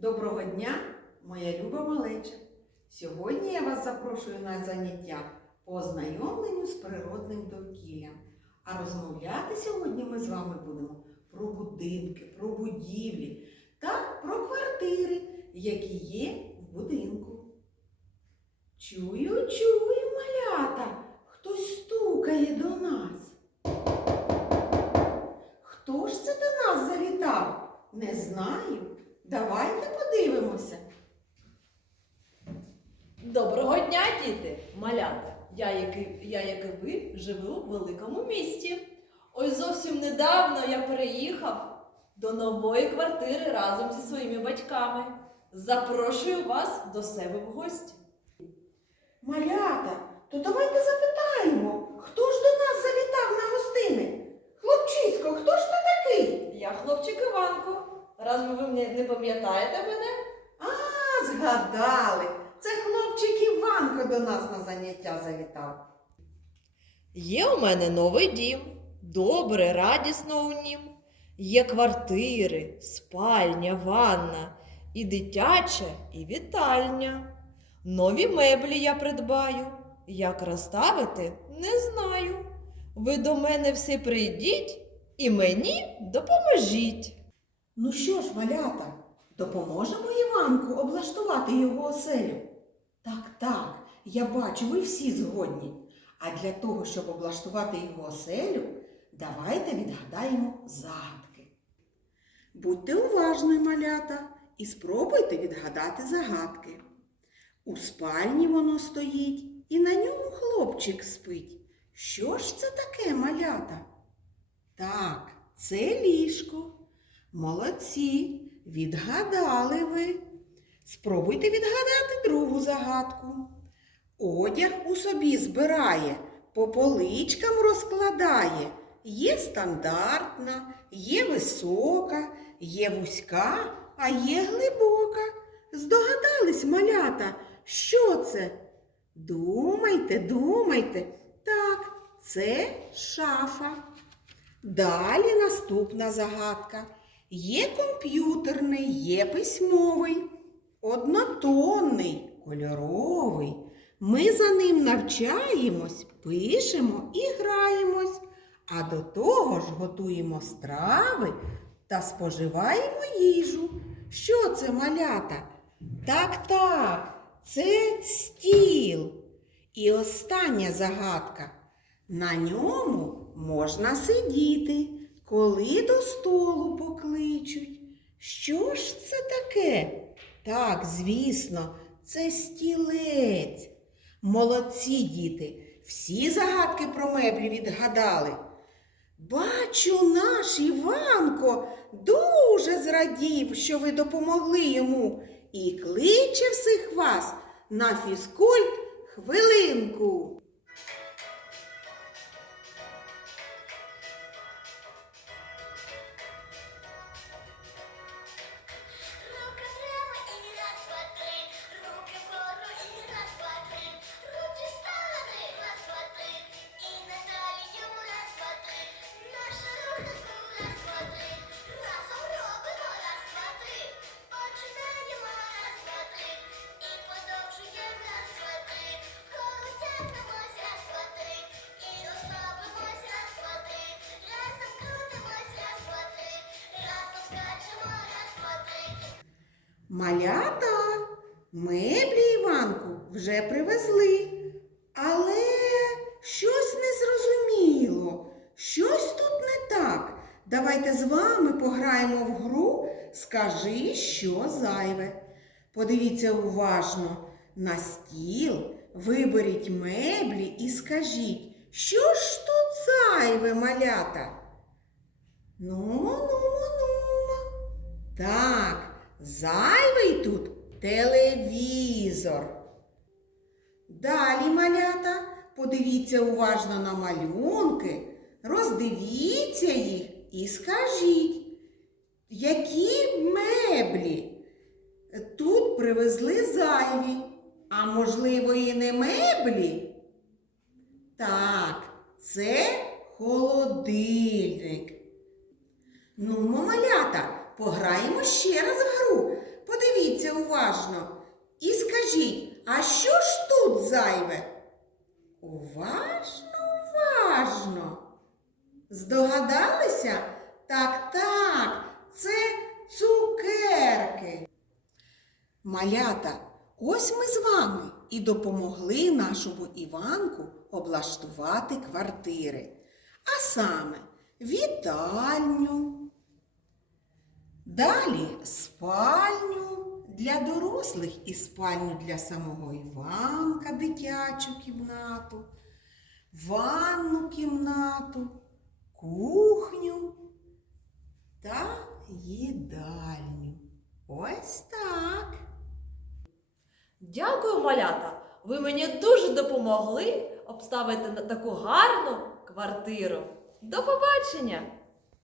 Доброго дня, моя люба малеча! Сьогодні я вас запрошую на заняття по ознайомленню з природним довкіллям. А розмовляти сьогодні ми з вами будемо про будинки, про будівлі та про квартири, які є в будинку. Чую, чую, малята, хтось стукає до нас. Хто ж це до нас завітав? Не знаю. Давайте подивимося. Доброго дня, діти, малята. Я, як і, я, як і ви, живу в великому місті. Ось зовсім недавно я переїхав до нової квартири разом зі своїми батьками. Запрошую вас до себе в гості. Малята, то давайте запитаємо, хто ж до нас завітав на гостини? Хлопчисько, хто ж ти такий? Я хлопчик Іванко. Раз ви мене не пам'ятаєте мене? А, згадали. Це хлопчик Іванко до нас на заняття завітав. Є у мене новий дім. Добре, радісно у нім. Є квартири, спальня, ванна, і дитяча, і вітальня. Нові меблі я придбаю. Як розставити, не знаю. Ви до мене всі прийдіть і мені допоможіть. Ну що ж, малята, допоможемо Іванку облаштувати його оселю? Так, так, я бачу, ви всі згодні. А для того, щоб облаштувати його оселю, давайте відгадаємо загадки. Будьте уважні, малята, і спробуйте відгадати загадки. У спальні воно стоїть, і на ньому хлопчик спить. Що ж це таке, малята? Так, це ліжко. Молодці, відгадали ви. Спробуйте відгадати другу загадку. Одяг у собі збирає, по поличкам розкладає. Є стандартна, є висока, є вузька, а є глибока. Здогадались, малята, що це? Думайте, думайте. Так, це шафа. Далі наступна загадка. Є комп'ютерний, є письмовий, однотонний, кольоровий. Ми за ним навчаємось, пишемо і граємось, а до того ж готуємо страви та споживаємо їжу. Що це малята? Так, так, це стіл. І остання загадка. На ньому можна сидіти, коли до столу покличуть. Що ж це таке? Так, звісно, це стілець. Молодці діти, всі загадки про меблі відгадали. Бачу, наш Іванко дуже зрадів, що ви допомогли йому, і кличе всіх вас на фізкульт хвилинку. Малята, меблі Іванку вже привезли, але щось незрозуміло, щось тут не так. Давайте з вами пограємо в гру Скажи, що зайве. Подивіться уважно на стіл, виберіть меблі і скажіть, що ж тут зайве, малята? Ну, ну, ну. Так, зайвий тут телевізор. Далі, малята, подивіться уважно на малюнки, роздивіться їх і скажіть, які меблі тут привезли зайві, а можливо і не меблі? Так, це холодильник. Ну, малята, пограємо ще раз в гру. подивіться уважно і скажіть, а що ж тут зайве? Уважно, уважно. Здогадалися? Так, так, це цукерки. Малята, ось ми з вами і допомогли нашому Іванку облаштувати квартири. А саме вітальню, далі спальню для дорослих і спальню для самого Іванка, дитячу кімнату, ванну кімнату, кухню та їдальню. Ось так. Дякую, малята! Ви мені дуже допомогли обставити таку гарну квартиру. До побачення!